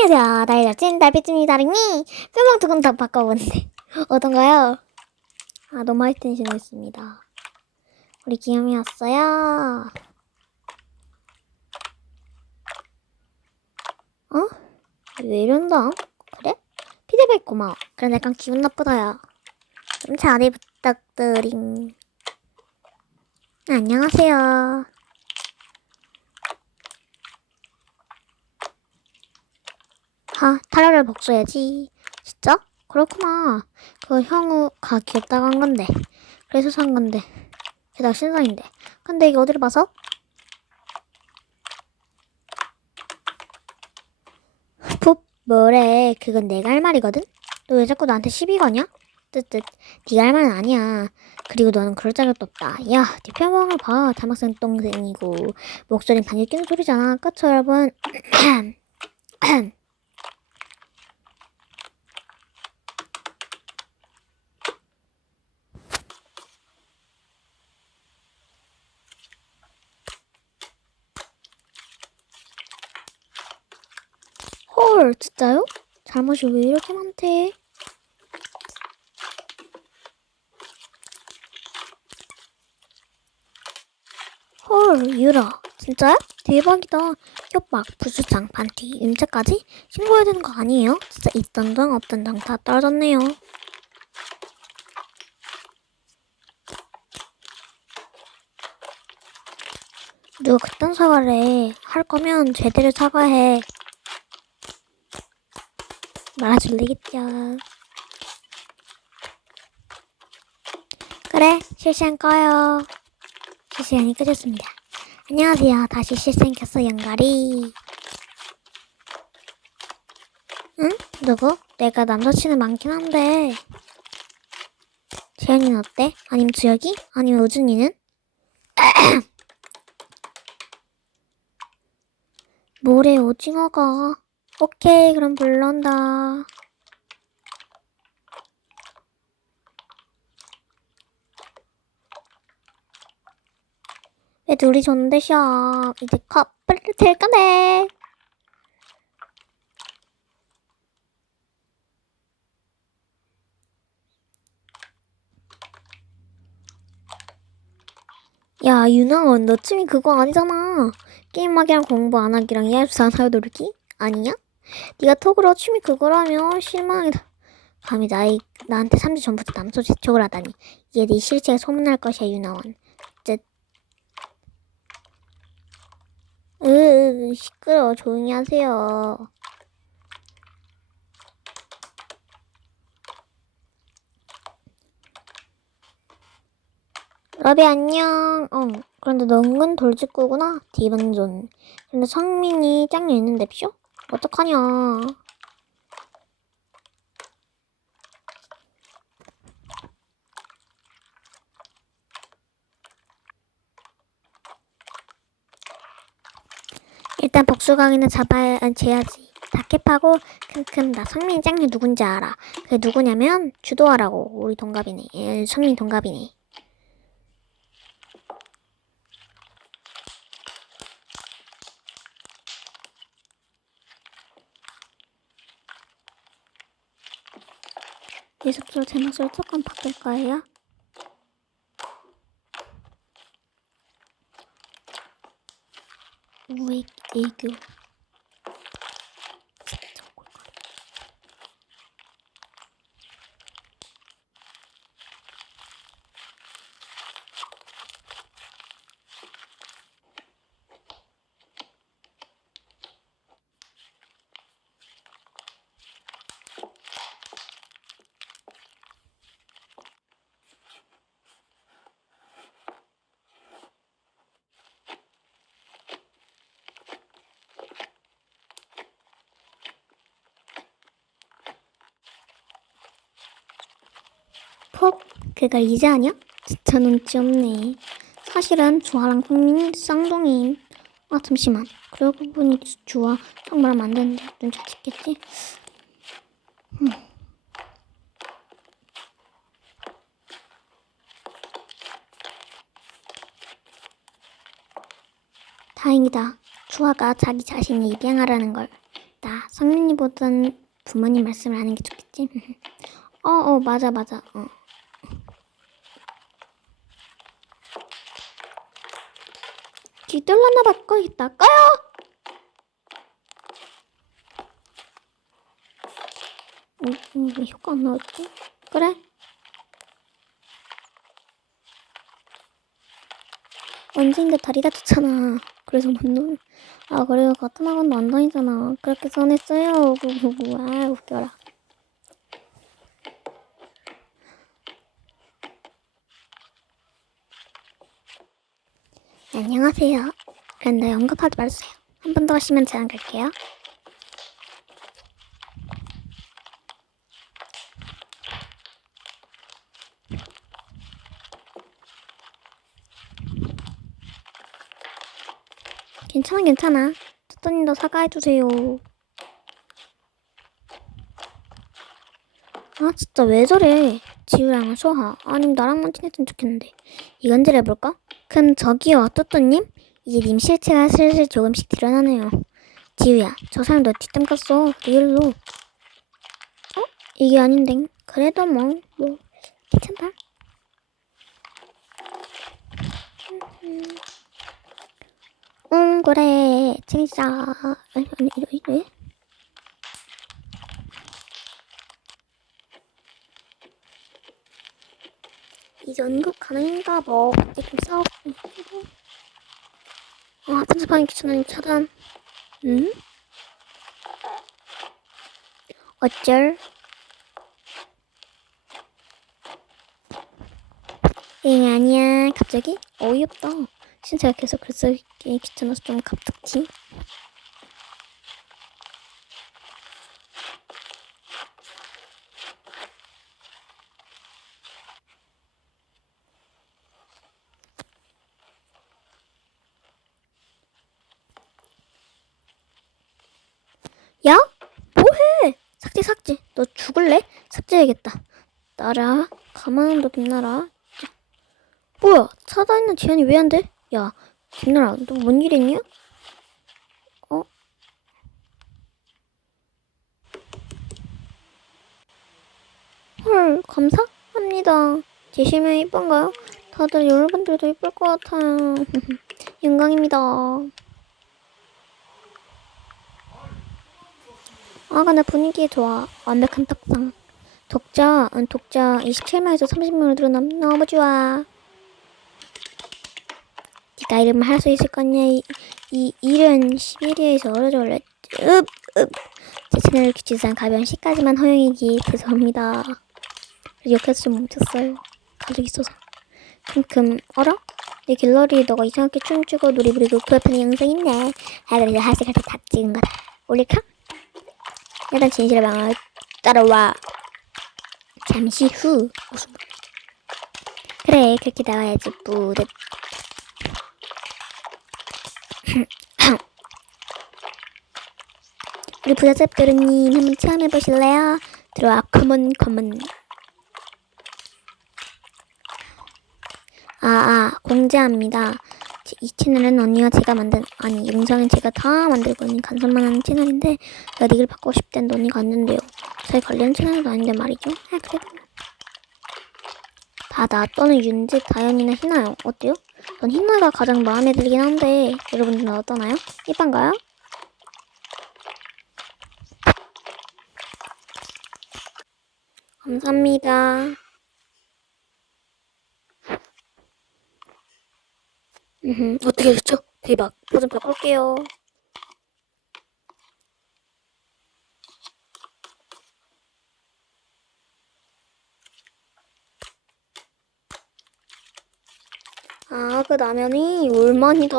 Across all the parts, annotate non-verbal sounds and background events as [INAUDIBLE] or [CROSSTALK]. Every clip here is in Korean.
안녕하세요. 나의 여친 달빛입니다. 링이 표정 두근 다 바꿔보는데 어떤가요? 아 너무 하이텐션 했습니다. 우리 기염이 왔어요. 어? 왜 이런다? 그래? 피드백 고마워. 그래 약간 기분 나쁘다야. 좀 자리 부탁드림. 안녕하세요. 아, 타로를 복수해야지. 진짜? 그렇구나. 그 형우가 귀엽다고 한 건데. 그래서 산 건데. 게다가 신상인데. 근데 이게 어디를 봐서? 푹 뭐래. 그건 내가 할 말이거든? 너 왜 자꾸 나한테 시비 거냐? 뜨뜻. 네가 할 말은 아니야. 그리고 너는 그럴 자격도 없다. 야, 네 표정을 봐. 담학생 동생이고. 목소리는 방귀 뀌는 소리잖아. 그쵸, 여러분? [CLEARS THROAT] 헐, 진짜요? 잘못이 왜 이렇게 많대? 헐, 유라. 진짜야? 대박이다. 협박, 부수장, 반티, 임차까지 신고해야 되는 거 아니에요? 진짜 있던 당 없던 당다 떨어졌네요. 누가 그딴 사과를 해. 할 거면 제대로 사과해. 말아줄래 겠죠. 그래, 실시간 꺼요. 실시간이 끄졌습니다. 안녕하세요. 다시 실시간 켰어, 연가리. 응? 누구? 내가 남사친은 많긴 한데. 재현이는 어때? 아니면 주혁이? 아니면 우준이는? [CLEARS THROAT] 모래 오징어가. 오케이, 그럼 불러온다. 왜 둘이 쉬어? 이제 커플 될 거네. 야, 유나원, 너 취미 그거 아니잖아. 게임하기랑 공부 안 하기랑 이해할수 안 하여 놀기? 아니냐? 네가 톡으로 취미 그거라면 실망이다. 감히 나이, 나한테 3주 전부터 남소 재촉을 하다니. 이게 네 실체가 소문날 것이야, 유나원. 쯧. 으, 시끄러워. 조용히 하세요. 러비 안녕. 어, 그런데 너 은근 돌직구구나. 디반존. 근데 성민이 짱녀 있는데 쇼? 어떡하냐. 일단 복수강이는 잡아야 아니, 재야지. 다 캡하고 큼큼 나 성민이 짱녀 누군지 알아. 그게 누구냐면 주도하라고 우리 동갑이네. 에, 성민 동갑이네. 이 숙소 제 목소리 조금 바꿀 거예요. 우익 애교 퍽 그걸 이제 아냐? 진짜 눈치 없네. 사실은 주아랑 성민이 쌍둥이인. 아 잠시만. 그러고 보니 주아 정말 안 되는데 눈치 채겠지? 음. 다행이다. 주아가 자기 자신이 입양하라는 걸 맞다. 성윤이보단 부모님 말씀을 하는 게 좋겠지. [LAUGHS] 어, 어, 맞아, 맞아. 어. 뒤돌라나 바꿔 있다. 꺼요! 어, 어, 왜 효과 안 나왔지? 그래. 언젠가 다리 다쳤잖아. 그래서 못 놀. 아, 그래요. 같은 학원도 안 다니잖아. 그렇게 선했어요. 구구구. [LAUGHS] 아, 웃겨라. 네, 안녕하세요. 그런데 언급하지 말으세요. 한 번 더 하시면 제안 갈게요. 괜찮아, 괜찮아. 투토님도 사과해주세요. 아, 진짜 왜 저래? 지우랑 수아, 아님 나랑만 친했으면 좋겠는데. 이건질 해볼까? 그럼 저기요, 뚜뚜님? 이제 님 실체가 슬슬 조금씩 드러나네요. 지우야, 저 사람 너 뒷담 깠어. 리얼로. 어? 이게 아닌데. 그래도 뭐, 뭐, 괜찮다. 응, 그래. 재밌어. 아니, 아니, 아니, 아니. 이제 언급 가능인가 뭐. 그때 좀 싸우고 아 편집하기 귀찮으니 차단. 응? 어쩔? 응 아니야. 갑자기? 어이없다. 진짜 계속 글쓰기 귀찮아서 좀 갑툭튀 야? 뭐해? 삭제 삭제. 너 죽을래? 삭제해야겠다. 나라. 가만히 너 김나라. 뭐야? 차단있는 지연이 왜 안 돼? 야, 김나라, 너 뭔 일 있냐? 어? 헐, 감사합니다. 제시면 이쁜가요? 다들 여러분들도 이쁠 것 같아요. [LAUGHS] 영광입니다. 아, 근데 분위기 좋아. 완벽한 떡상. 독자, 응, 독자 27명에서 30명으로 늘어남 너무 좋아. 네가 이름을 할수 있을 거냐? 이, 이 일은 11위에서 어려져 올렸지. 읍, 읍. 제 채널 규칙상 가벼운 시까지만 허용이기 죄송합니다. 욕해서 좀 멈췄어요. 가족 있어서. 큼큼, 어라? 내 갤러리에 너가 이상하게 춤추고 노래 부르고 그 옆에는 영상 있네. 아, 그래서 하식할 때다 찍은 거다. 올릴까? 일단 진실의 방을 따라와. 잠시 후. 그래, 그렇게 나와야지. 뿌듯. [CLEARS THROAT] 우리 부자잡도르님 한번 체험해 보실래요? 들어와, 컴온, 컴온. 아, 아, 공지합니다. 제- 이 채널은 언니와 제가 만든, 아니, 영상은 제가 다 만들고 있는 간섭만 하는 채널인데, 내가 닉을 바꾸고 싶다는 논의가 왔는데요. 저희 관련 채널도 아닌데 말이죠. 아, 그래도. 바다 또는 윤지, 다현이나 희나요. 어때요? 전 희나가 가장 마음에 들긴 한데, 여러분들은 어떠나요? 이쁜가요? 감사합니다. 음, 어떻게 됐죠? 대박. 버전 바꿀게요. 아, 그 라면이 올만이다.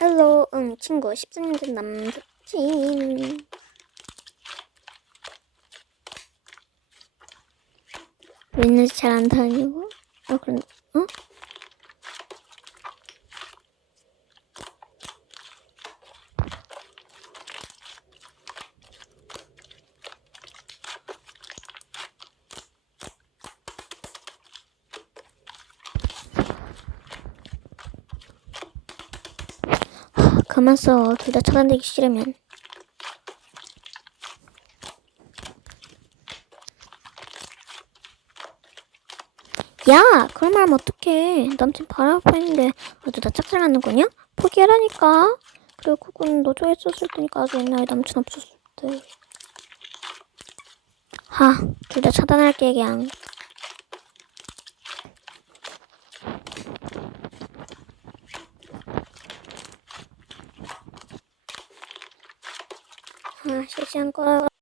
헬로, 응, 친구. 14년 된 남사친. 맨날 잘안 다니고 아 그럼 어? 가만 써. 둘 다 차단되기 싫으면. 야, 그런 말 하면 어떡해. 남친 있는데 아주 나 짝사랑하는 거냐? 포기하라니까. 그리고 그건 너 좋아했었을 테니까 아주 옛날에 남친 없었을 때. 하, 둘 다 차단할게 그냥. 아, 실시간 꺼.